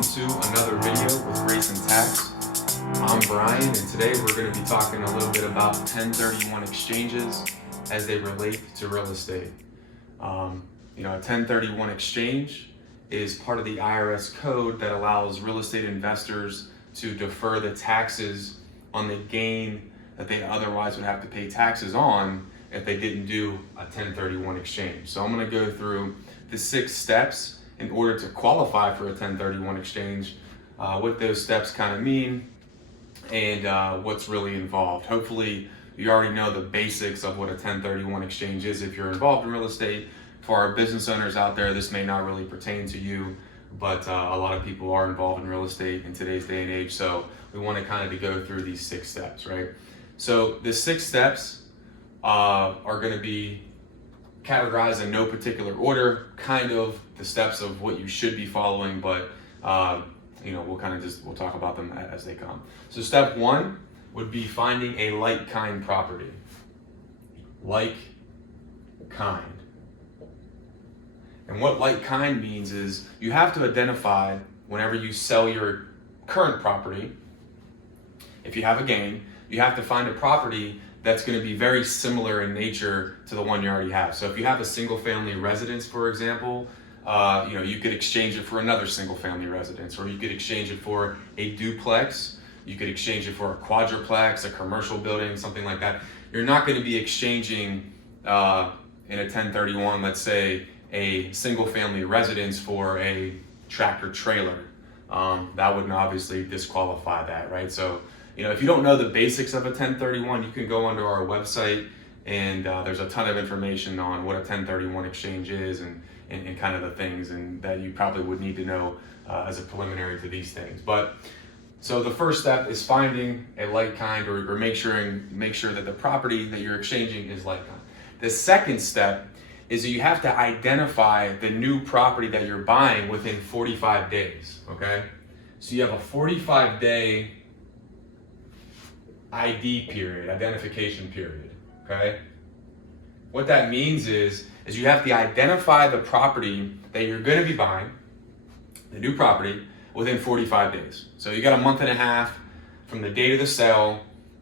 welcome to another video with Greyson Tax. I'm Brian, and today we're going to be talking a little bit about 1031 exchanges as they relate to real estate. A 1031 exchange is part of the IRS code that allows real estate investors to defer the taxes on the gain that they otherwise would have to pay taxes on if they didn't do a 1031 exchange. So I'm going to go through the 6 steps in order to qualify for a 1031 exchange, what those steps kind of mean, and what's really involved. Hopefully you already know the basics of what a 1031 exchange is if you're involved in real estate. For our business owners out there, this may not really pertain to you, but a lot of people are involved in real estate in today's day and age, so we want to kind of go through these 6 steps, right? So the 6 steps are going to be categorized in no particular order, kind of the steps of what you should be following, but we'll talk about them as they come. So step 1 would be finding a like-kind property. Like-kind. And what like-kind means is you have to identify whenever you sell your current property, if you have a gain, you have to find a property that's going to be very similar in nature to the one you already have. So if you have a single family residence, for example, you could exchange it for another single family residence, or you could exchange it for a duplex, you could exchange it for a quadruplex, a commercial building, something like that. You're not going to be exchanging in a 1031, let's say, a single family residence for a tractor trailer. That would obviously disqualify that, right? So if you don't know the basics of a 1031, you can go onto our website, and there's a ton of information on what a 1031 exchange is and kind of the things and that you probably would need to know as a preliminary to these things. But so the first step is finding a like-kind, or make sure that the property that you're exchanging is like-kind. The second step is that you have to identify the new property that you're buying within 45 days, okay? So you have a 45-day ID period, identification period, okay? What that means is you have to identify the property that you're going to be buying, the new property, within 45 days. So you got a month and a half from the date of the sale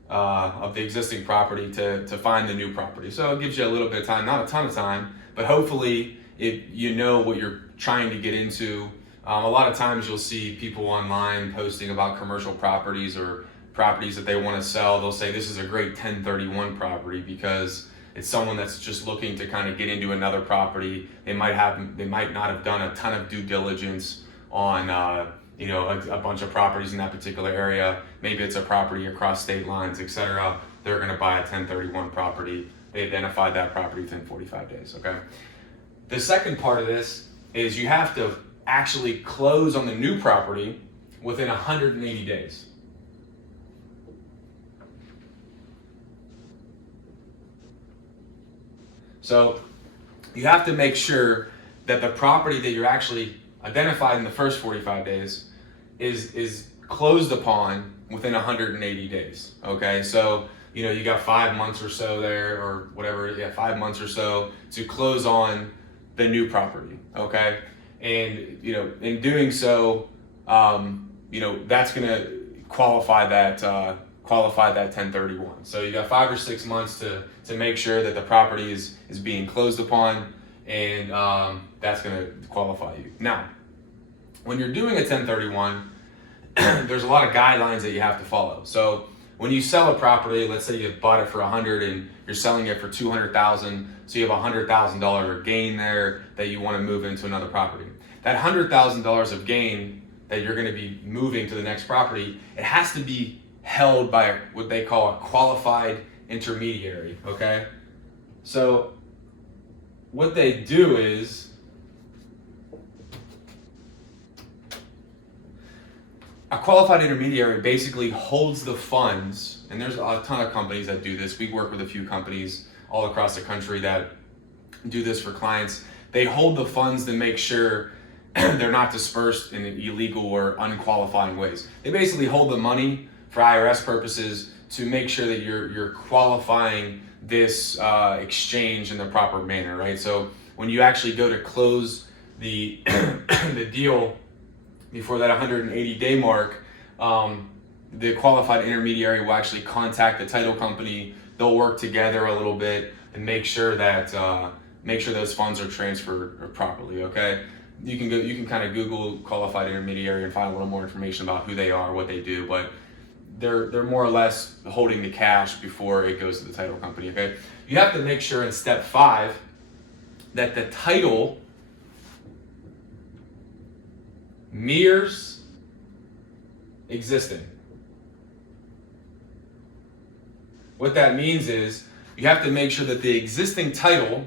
of the existing property to find the new property. So it gives you a little bit of time, not a ton of time, but hopefully if you know what you're trying to get into. A lot of times you'll see people online posting about commercial properties or properties that they want to sell. They'll say this is a great 1031 property because it's someone that's just looking to kind of get into another property. They might not have done a ton of due diligence on a bunch of properties in that particular area. Maybe it's a property across state lines, etc. They're going to buy a 1031 property. They identified that property within 45 days. Okay. The second part of this is you have to actually close on the new property within 180 days. So you have to make sure that the property that you're actually identified in the first 45 days is closed upon within 180 days. Okay, so you got 5 months or so there, or whatever, 5 months or so to close on the new property. Okay, and in doing so, that's going to qualify that 1031. So you got 5 or 6 months to make sure that the property is being closed upon, and that's going to qualify you. Now, when you're doing a 1031, there's a lot of guidelines that you have to follow. So when you sell a property, let's say you bought it for $100 and you're selling it for $200,000, so you have $100,000 gain there that you want to move into another property. That $100,000 of gain that you're going to be moving to the next property, it has to be held by what they call a qualified intermediary, okay? So what they do is a qualified intermediary basically holds the funds, and there's a ton of companies that do this. We work with a few companies all across the country that do this for clients. They hold the funds to make sure they're not dispersed in illegal or unqualifying ways. They basically hold the money for IRS purposes to make sure that you're qualifying this exchange in the proper manner, right? So when you actually go to close the the deal before that 180-day mark, the qualified intermediary will actually contact the title company. They'll work together a little bit and make sure that those funds are transferred properly. Okay, you can kind of Google qualified intermediary and find a little more information about who they are, what they do, but they're more or less holding the cash before it goes to the title company. Okay, you have to make sure in step 5 that the title mirrors existing. What that means is you have to make sure that the existing title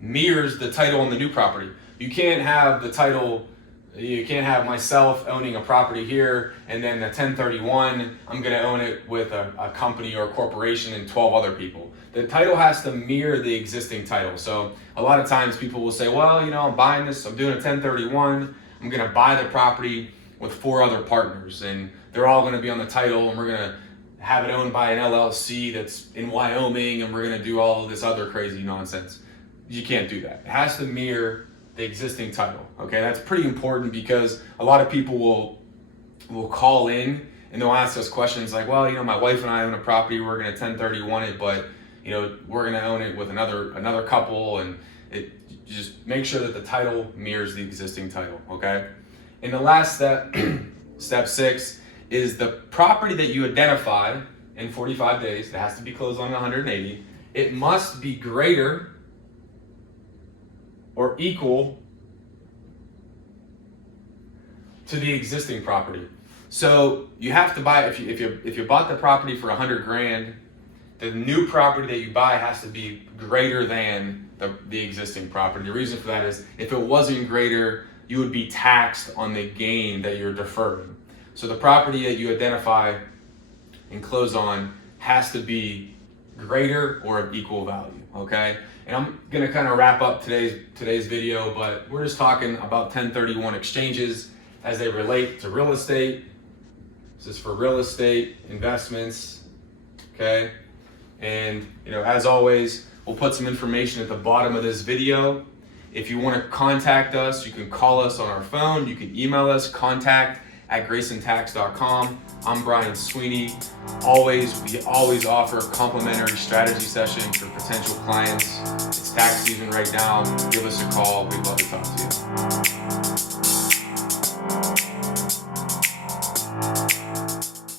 mirrors the title on the new property. You can't have the title, you can't have myself owning a property here and then the 1031, I'm going to own it with a company or a corporation and 12 other people. The title has to mirror the existing title. So a lot of times people will say, well, I'm buying this, I'm doing a 1031, I'm going to buy the property with 4 other partners and they're all going to be on the title and we're going to have it owned by an LLC that's in Wyoming and we're going to do all of this other crazy nonsense. You can't do that. It has to mirror the existing title. Okay, that's pretty important because a lot of people will call in and they'll ask us questions like, well, my wife and I own a property, we're going to 1031 it, but we're going to own it with another couple, and it just make sure that the title mirrors the existing title. Okay, and the last step, step 6, is the property that you identify in 45 days, it has to be closed on 180, it must be greater or equal to the existing property. So you have to buy, if you bought the property for $100,000, the new property that you buy has to be greater than the existing property. The reason for that is if it wasn't greater, you would be taxed on the gain that you're deferring. So the property that you identify and close on has to be greater or of equal value, okay? And I'm gonna kind of wrap up today's video, but we're just talking about 1031 exchanges as they relate to real estate. This is for real estate investments, okay? And as always, we'll put some information at the bottom of this video. If you want to contact us, you can call us on our phone, you can email us, contact@greysontax.com. I'm Brian Sweeney. We always offer complimentary strategy sessions for potential clients. It's tax season right now. Give us a call. We'd love to talk to you.